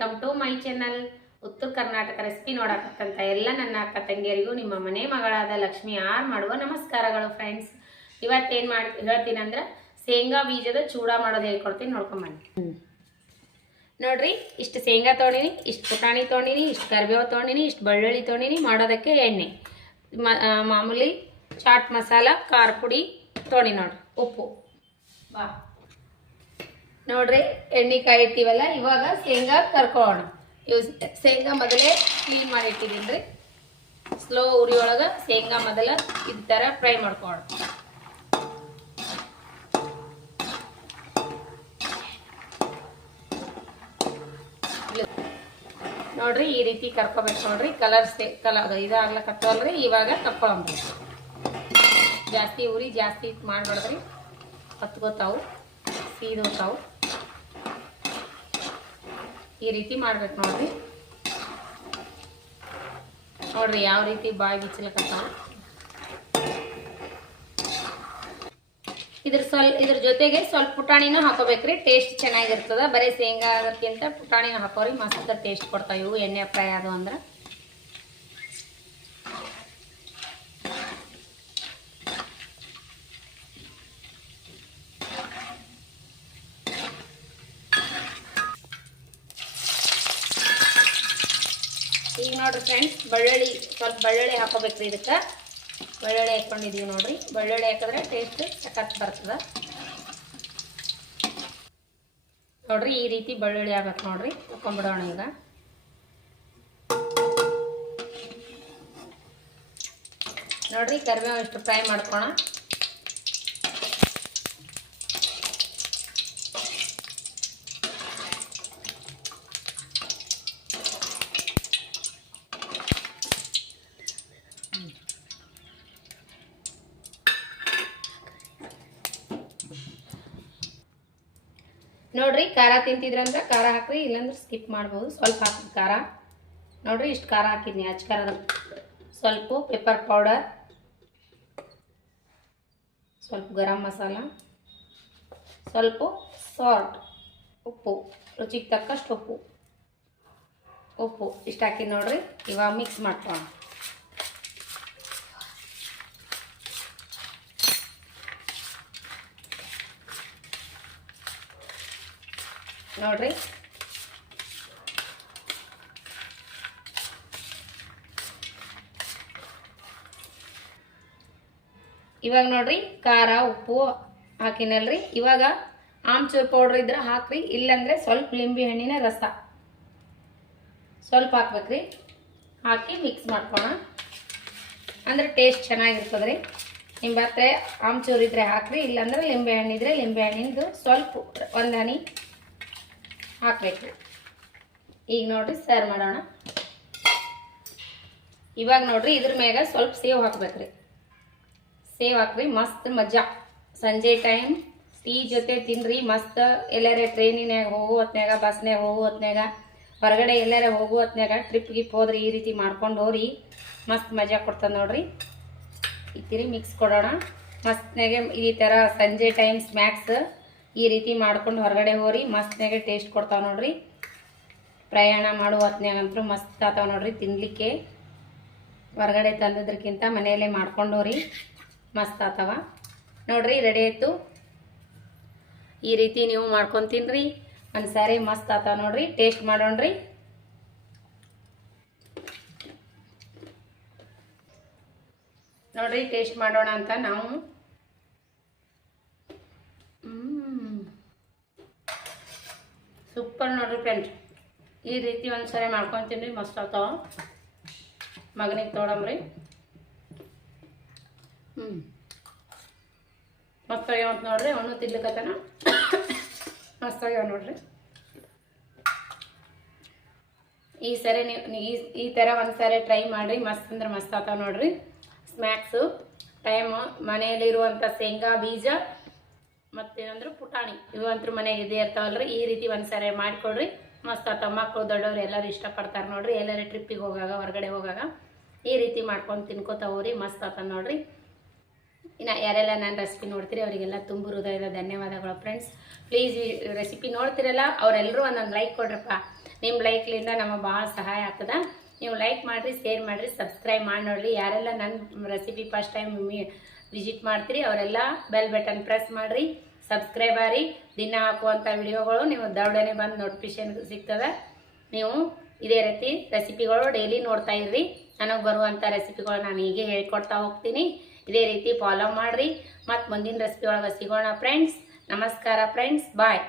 Welcome to my channel. ಉತ್ತರ Karnataka recipe ನೋಡಕತ್ತಂತ ಎಲ್ಲ ನನ್ನ ಅಕ್ಕ ತಂಗಿಯರಿಗೂ ನಿಮ್ಮ ಮನೆ ಮಗಳಾದ ಲಕ್ಷ್ಮಿ ಆರ್ ಮಾಡುವ ನಮಸ್ಕಾರಗಳು ಫ್ರೆಂಡ್ಸ್. ಇವತ್ತೇನು ಹೇಳ್ತೀನಿ ಅಂದ್ರೆ ಶೇಂಗಾ ಬೀಜದ ಚೂಡ ಮಾಡೋದು ಹೇಳ್ಕೊಡ್ತೀನಿ, ನೋಡ್ಕೊಂಬನ್ನಿ. ನೋಡ್ರಿ, ಇಷ್ಟು ಶೇಂಗಾ ತೊಗೊಂಡಿನಿ, ಇಷ್ಟು ಪುಟಾಣಿ ತೊಗೊಂಡಿನಿ, ಇಷ್ಟು ಕರಿಬೇವು ತೊಗೊಂಡಿನಿ, ಇಷ್ಟು ಬೆಳ್ಳುಳ್ಳಿ ತೊಗೊಂಡಿನಿ. ಮಾಡೋದಕ್ಕೆ ಎಣ್ಣೆ, ಮಾಮೂಲಿ ಚಾಟ್ ಮಸಾಲ, ಖಾರ ಪುಡಿ ತೊಗೊಂಡಿ ನೋಡ್ರಿ, ಉಪ್ಪು. ಬಾ ನೋಡ್ರಿ, ಎಣ್ಣೆ ಕಾಯಿ ಇಟ್ಟಿವಲ್ಲ, ಇವಾಗ ಶೇಂಗಾ ಕರ್ಕೊಳ್ಳೋಣ. ಶೇಂಗಾ ಮೊದಲೇ ಕ್ಲೀನ್ ಮಾಡಿ ಇಟ್ಟಿದ್ದೀನಿ ರೀ. ಸ್ಲೋ ಉರಿಯೊಳಗೆ ಶೇಂಗಾ ಮೊದಲ ಈ ಥರ ಫ್ರೈ ಮಾಡ್ಕೊಳ್ಳೋಣ. ನೋಡ್ರಿ, ಈ ರೀತಿ ಕರ್ಕೋಬೇಕು ನೋಡ್ರಿ. ಕಲರ್ ಇದಾಗ್ಲಕತ್ತವಲ್ರಿ, ಇವಾಗ ಕರ್ಕೊಳ್ಳೋಣ. ಜಾಸ್ತಿ ಉರಿ ಜಾಸ್ತಿ ಮಾಡ್ಬಾರ್ದ್ರಿ, ಹತ್ಕೋತಾವು, ಸೀದೋತಾವು. ಈ ರೀತಿ ಮಾಡ್ಬೇಕು ನೋಡ್ರಿ. ನೋಡ್ರಿ ಯಾವ ರೀತಿ ಬಾಯಿ ಬಿಚ್ಚಲಕತ್ತಾವ. ಇದ್ರ ಜೊತೆಗೆ ಸ್ವಲ್ಪ ಪುಟಾಣಿನೂ ಹಾಕೋಬೇಕ್ರಿ, ಟೇಸ್ಟ್ ಚೆನ್ನಾಗಿರ್ತದ. ಬರೀ ಶೇಂಗಾ ಅದಕ್ಕಿಂತ ಪುಟಾಣಿನ ಹಾಕೋರಿ, ಮಸ್ತ್ ಟೇಸ್ಟ್ ಕೊಡ್ತಾವ ಇವು. ಎಣ್ಣೆ ಫ್ರೈ ಅದು ಅಂದ್ರೆ ಈಗ ನೋಡ್ರಿ ಫ್ರೆಂಡ್ಸ್, ಸ್ವಲ್ಪ ಬೆಳ್ಳುಳ್ಳಿ ಹಾಕೋಬೇಕ್ರಿ. ಇದಕ್ಕೆ ಬೆಳ್ಳುಳ್ಳಿ ಹಾಕ್ಕೊಂಡಿದೀವಿ ನೋಡ್ರಿ. ಬೆಳ್ಳುಳ್ಳಿ ಹಾಕಿದ್ರೆ ಟೇಸ್ಟ್ ಸಖತ್ ಬರ್ತದ ನೋಡ್ರಿ. ಈ ರೀತಿ ಬೆಳ್ಳುಳ್ಳಿ ಆಗ್ಬೇಕು ನೋಡ್ರಿ. ಹಾಕೊಂಡ್ಬಿಡೋಣ. ಈಗ ನೋಡ್ರಿ, ಕರಿಬೇವು ಇಷ್ಟು ಫ್ರೈ ಮಾಡ್ಕೋಣ. ನೋಡ್ರಿ, ಖಾರ ತಿಂತಿದ್ರಂದ್ರೆ ಖಾರ ಹಾಕ್ರಿ, ಇಲ್ಲಾಂದ್ರೆ ಸ್ಕಿಪ್ ಮಾಡ್ಬೋದು. ಸ್ವಲ್ಪ ಹಾಕಿ ಖಾರ ನೋಡ್ರಿ, ಇಷ್ಟು ಖಾರ ಹಾಕಿದ್ನಿ, ಅಚ್ಚ ಖಾರದ. ಸ್ವಲ್ಪ ಪೆಪ್ಪರ್ ಪೌಡರ್, ಸ್ವಲ್ಪ ಗರಂ ಮಸಾಲ, ಸ್ವಲ್ಪ ಸಾಲ್ಟ್, ಉಪ್ಪು, ರುಚಿಗೆ ತಕ್ಕಷ್ಟು ಉಪ್ಪು ಇಷ್ಟು ಹಾಕಿ ನೋಡ್ರಿ. ಇವಾಗ ಮಿಕ್ಸ್ ಮಾಡ್ಕೊಳ್ಳೋಣ. ನೋಡ್ರಿ, ಇವಾಗ ನೋಡ್ರಿ ಖಾರ ಉಪ್ಪು ಹಾಕಿನಲ್ರಿ. ಇವಾಗ ಆಮ್ಚೂರ್ ಪೌಡ್ರ್ ಇದ್ರೆ ಹಾಕ್ರಿ, ಇಲ್ಲಾಂದ್ರೆ ಸ್ವಲ್ಪ ಲಿಂಬೆ ಹಣ್ಣಿನ ರಸ ಸ್ವಲ್ಪ ಹಾಕ್ಬೇಕ್ರಿ. ಹಾಕಿ ಮಿಕ್ಸ್ ಮಾಡ್ಕೋಣ, ಅಂದ್ರೆ ಟೇಸ್ಟ್ ಚೆನ್ನಾಗಿರ್ತದ್ರಿ. ನಿಮ್ಮ ಹತ್ರ ಆಮ್ಚೂರ್ ಇದ್ರೆ ಹಾಕ್ರಿ, ಇಲ್ಲಾಂದ್ರೆ ಲಿಂಬೆ ಹಣ್ಣಿದ್ರೆ ಲಿಂಬೆ ಹಣ್ಣಿಂದು ಸ್ವಲ್ಪ ಒಂದು ಹನಿ ಹಾಕ್ಬೇಕು. ಈಗ ನೋಡ್ರಿ ಸರ್ವ್ ಮಾಡೋಣ. ಇವಾಗ ನೋಡ್ರಿ, ಇದ್ರ ಮ್ಯಾಗ ಸ್ವಲ್ಪ ಸೇವ್ ಹಾಕ್ಬೇಕ್ರಿ. ಸೇವ್ ಹಾಕ್ರಿ, ಮಸ್ತ್ ಮಜಾ. ಸಂಜೆ ಟೈಮ್ ಟೀ ಜೊತೆ ತಿನ್ರಿ ಮಸ್ತ್. ಎಲ್ಲಾರ ಟ್ರೈನಿನಾಗ ಹೋಗೋ ಹೊತ್ನ್ಯಾಗ, ಬಸ್ನ್ಯಾಗ ಹೋಗೋ ಹೊತ್ನ್ಯಾಗ, ಹೊರಗಡೆ ಎಲ್ಲಾರ ಹೋಗೋ ಹೊತ್ನ್ಯಾಗ ಟ್ರಿಪ್ ಗಿಪ್ ಹೋದ್ರಿ ಈ ರೀತಿ ಮಾಡ್ಕೊಂಡು ಹೋಗ್ರಿ, ಮಸ್ತ್ ಮಜಾ ಕೊಡ್ತದೆ ನೋಡ್ರಿ. ಇತ್ತಿರಿ ಮಿಕ್ಸ್ ಕೊಡೋಣ. ಮಸ್ತ್ನಾಗೆ ಈ ಥರ ಸಂಜೆ ಟೈಮ್ ಸ್ನ್ಯಾಕ್ಸ್ ಈ ರೀತಿ ಮಾಡ್ಕೊಂಡು ಹೊರಗಡೆ ಹೋಗ್ರಿ, ಮಸ್ತ್ನಾಗೆ ಟೇಸ್ಟ್ ಕೊಡ್ತಾವೆ ನೋಡ್ರಿ. ಪ್ರಯಾಣ ಮಾಡುವ ಹೊತ್ನ್ಯಾಗಂತೂ ಮಸ್ತ್ ಆತಾವ ನೋಡ್ರಿ ತಿನ್ಲಿಕ್ಕೆ. ಹೊರಗಡೆ ತಂದದ್ರಕ್ಕಿಂತ ಮನೆಯಲ್ಲೇ ಮಾಡ್ಕೊಂಡು ಹೋಗ್ರಿ, ಮಸ್ತ್ ಆತಾವ ನೋಡ್ರಿ. ರೆಡಿ ಆಯಿತು. ಈ ರೀತಿ ನೀವು ಮಾಡ್ಕೊಂಡು ತಿನ್ರಿ ಒಂದ್ಸಾರಿ, ಮಸ್ತ್ ಆತಾವ ನೋಡ್ರಿ. ಟೇಸ್ಟ್ ಮಾಡೋಣ್ರಿ. ನೋಡ್ರಿ, ಟೇಸ್ಟ್ ಮಾಡೋಣ ಅಂತ ನಾವು ಸೂಪರ್ ನೋಡ್ರಿ ಫ್ರೆಂಡ್ಸ್. ಈ ರೀತಿ ಒಂದ್ಸರಿ ಮಾಡ್ಕೊತೀನಿ, ಮಸ್ತ್ ಆಗ್ತಾವ. ಮಗನಿಗೆ ತೊಗೊಳಮ್ರಿ. ಮಸ್ತ್ ಆಗ್ಯಾವ ಅಂತ ನೋಡ್ರಿ. ಅವನು ತಿನ್ಲಿಕ್ಕತ್ತಾನ, ಮಸ್ತ್ ಆಗ್ಯಾವ ನೋಡ್ರಿ. ಈ ಸರಿ ನೀವು ಈ ಥರ ಒಂದ್ಸರಿ ಟ್ರೈ ಮಾಡಿರಿ, ಮಸ್ತ್ ಅಂದ್ರೆ ಮಸ್ತ್ ಆಗ್ತಾವ ನೋಡ್ರಿ. ಸ್ನ್ಯಾಕ್ಸು ಟೈಮ್ ಮನೆಯಲ್ಲಿರುವಂಥ ಶೇಂಗಾ ಬೀಜ ಮತ್ತೇನಂದ್ರೆ ಪುಟಾಣಿ ಇವಂತೂ ಮನೆಗೆ ಇದೇ ಇರ್ತಾವಲ್ರಿ. ಈ ರೀತಿ ಒಂದ್ಸರಿ ಮಾಡಿಕೊಡ್ರಿ, ಮಸ್ತ್ ಆತಾವ. ಮಕ್ಕಳು ದೊಡ್ಡವ್ರು ಎಲ್ಲರೂ ಇಷ್ಟಪಡ್ತಾರೆ ನೋಡ್ರಿ. ಎಲ್ಲರೂ ಟ್ರಿಪ್ಪಿಗೆ ಹೋಗಾಗ, ಹೊರಗಡೆ ಹೋಗಾಗ ಈ ರೀತಿ ಮಾಡ್ಕೊಂಡು ತಿನ್ಕೋತಾವ್ರಿ, ಮಸ್ತ್ ಆತ ನೋಡ್ರಿ. ಇನ್ನು ಯಾರೆಲ್ಲ ನನ್ನ ರೆಸಿಪಿ ನೋಡ್ತೀರಿ ಅವರಿಗೆಲ್ಲ ತುಂಬ ಹೃದಯದ ಧನ್ಯವಾದಗಳು ಫ್ರೆಂಡ್ಸ್. ಪ್ಲೀಸ್ ಈ ರೆಸಿಪಿ ನೋಡ್ತಿರಲ್ಲ ಅವರೆಲ್ಲರೂ ಒಂದೊಂದು ಲೈಕ್ ಕೊಡ್ರಪ್ಪ. ನಿಮ್ಮ ಲೈಕ್ಲಿಂದ ನಮಗೆ ಭಾಳ ಸಹಾಯ ಆಗ್ತದ. ನೀವು ಲೈಕ್ ಮಾಡಿರಿ, ಶೇರ್ ಮಾಡಿರಿ, ಸಬ್ಸ್ಕ್ರೈಬ್ ಮಾಡಿ ನೋಡಿರಿ. ಯಾರೆಲ್ಲ ನನ್ನ ರೆಸಿಪಿ ಫಸ್ಟ್ ಟೈಮ್ ವಿಸಿಟ್ ಮಾಡ್ತೀರಿ ಅವರೆಲ್ಲ ಬೆಲ್ ಬಟನ್ ಪ್ರೆಸ್ ಮಾಡಿರಿ, ಸಬ್ಸ್ಕ್ರೈಬ್ ಆಗಿ. ದಿನ ಹಾಕುವಂಥ ವಿಡಿಯೋಗಳು ನೀವು ದೌಡನೆ ಬಂದು ನೋಟಿಫಿಕೇಶನ್ ಸಿಗ್ತದೆ. ನೀವು ಇದೇ ರೀತಿ ರೆಸಿಪಿಗಳು ಡೈಲಿ ನೋಡ್ತಾ ಇರ್ರಿ. ನನಗೆ ಬರುವಂಥ ರೆಸಿಪಿಗಳು ನಾನು ಹೀಗೆ ಹೇಳ್ಕೊಡ್ತಾ ಹೋಗ್ತೀನಿ. ಇದೇ ರೀತಿ ಫಾಲೋ ಮಾಡಿರಿ. ಮತ್ತು ಮುಂದಿನ ರೆಸಿಪಿ ಒಳಗೆ ಸಿಗೋಣ ಫ್ರೆಂಡ್ಸ್. ನಮಸ್ಕಾರ ಫ್ರೆಂಡ್ಸ್, ಬಾಯ್.